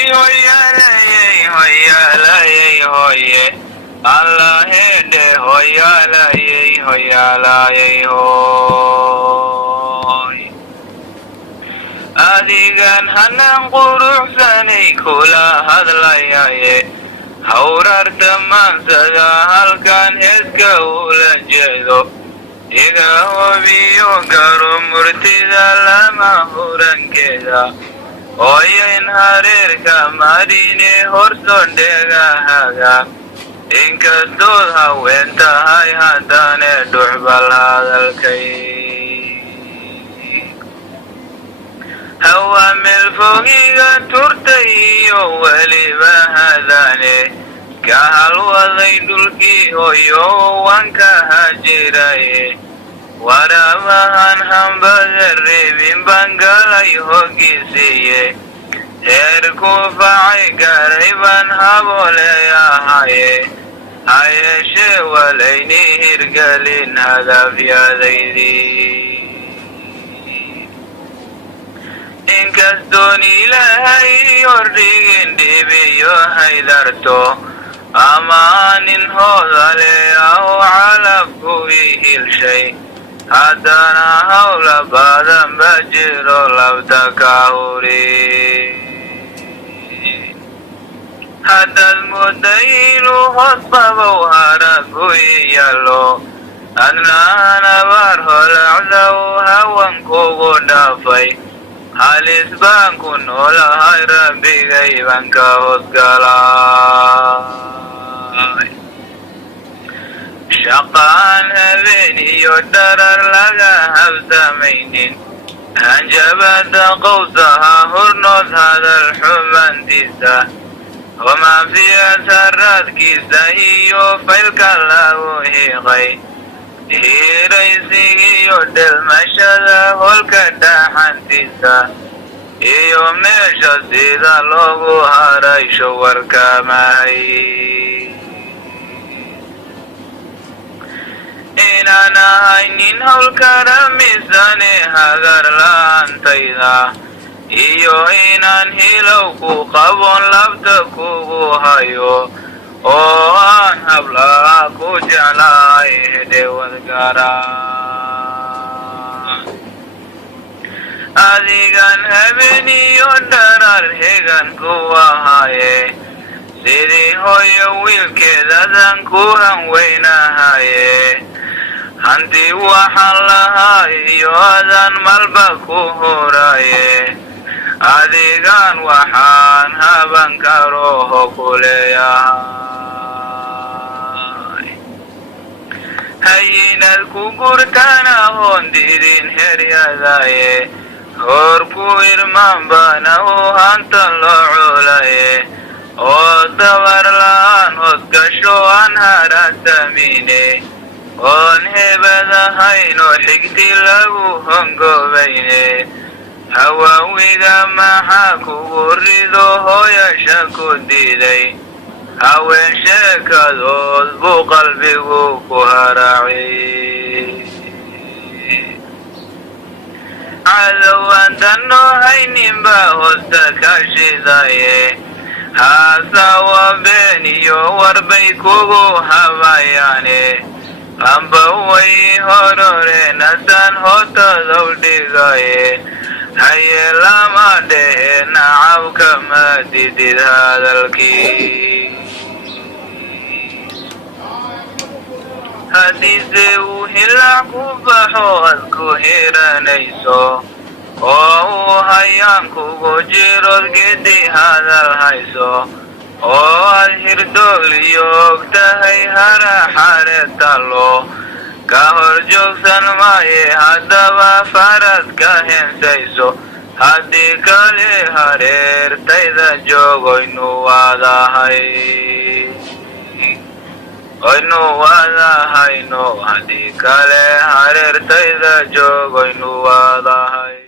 hoyaalayey hoyaalayey hoye allahede hoyaalayey hoyaalayey hoy adigan hanan quruxsanay kula hadlayaye hawrarta maansada halkan heeska ula jeedo iga hubiyo garo murtida lama hurankeeda oyen hareerka marine horsondhegahaga inkastood haween tahay haddane dhuxbal hadalkay hawa meelfogiga turtay iyo weliba hadane ka halwaday dhulkii hoyo wanka hajiraye warabahan hambada reebin bangalay hogisiiye heer ku facay garay baan haboleeyahaye hayeeshee walayni hirgelin hadafyadaydii inkastoon ilaahay hordhigin dhibiyo haydarto amaanin hoodale ahu calabku ihilshay haddana hawla badan ba jiro labta ka huri haddaad mudda inuu hoos qabow haragu iyalo adnaan abaar holacdow hawankugu dhaafay halis baan ku noolahay rabbigay baan ka hoosgalay shaqaan habeen iyo dharar laga habsamaynin hanjabada qowsaha hurnood hadal xumantiisa homaafiyaad haraadkiisa iyo faylka lagu hiiqay hiiraysigiyo dhelmashada holka dhaxantiisa iyo meesha sida loogu haraysho warkamahay inaan ahay nin howlkara misane hagar la'aantayda iyo inaan hilow ku qabon labta kugu hayo oo aan hablaha ku jeclahay hedhewadgaraan adigan habeeniyo dharar hegan ku ahaye sidii hoyo wiilkeedadan ku hanweynahaye hanti waxaan lahaa iyo adan malba ku huraye adigan waxaan haban karoho ku leeyahay hayinad ku gurtana hoon dirin heryadaye hor ku irmaan bana u hanta loo culaye oo dabar la'aan hosgasho aan harasamine oon hebadahayno xigti lagu hongoobayne hawaawiga maxaa kugu rido hooyasha ku diiday haween sheekadood buu qalbigu ku haraacay cadowaan danno hayninba hoosta ka shidaye haasawa been iyo warbay kugu habayaane amba way horore nasan hootadow dhigaye haye lama dhehe nacabka ma didid hadalkii haddiise uu hilac ku baxo ad ku hiranayso oo uu hayaan kugu jirood gedi hadal hayso oo ad hirdogliyo og tahay haraxareed talo ka hor joogsan maaye haddaba farad ka hensayso haddii kale hareertayda joog oynu wadahayno haddii kale hareertayda joog oynu wadahay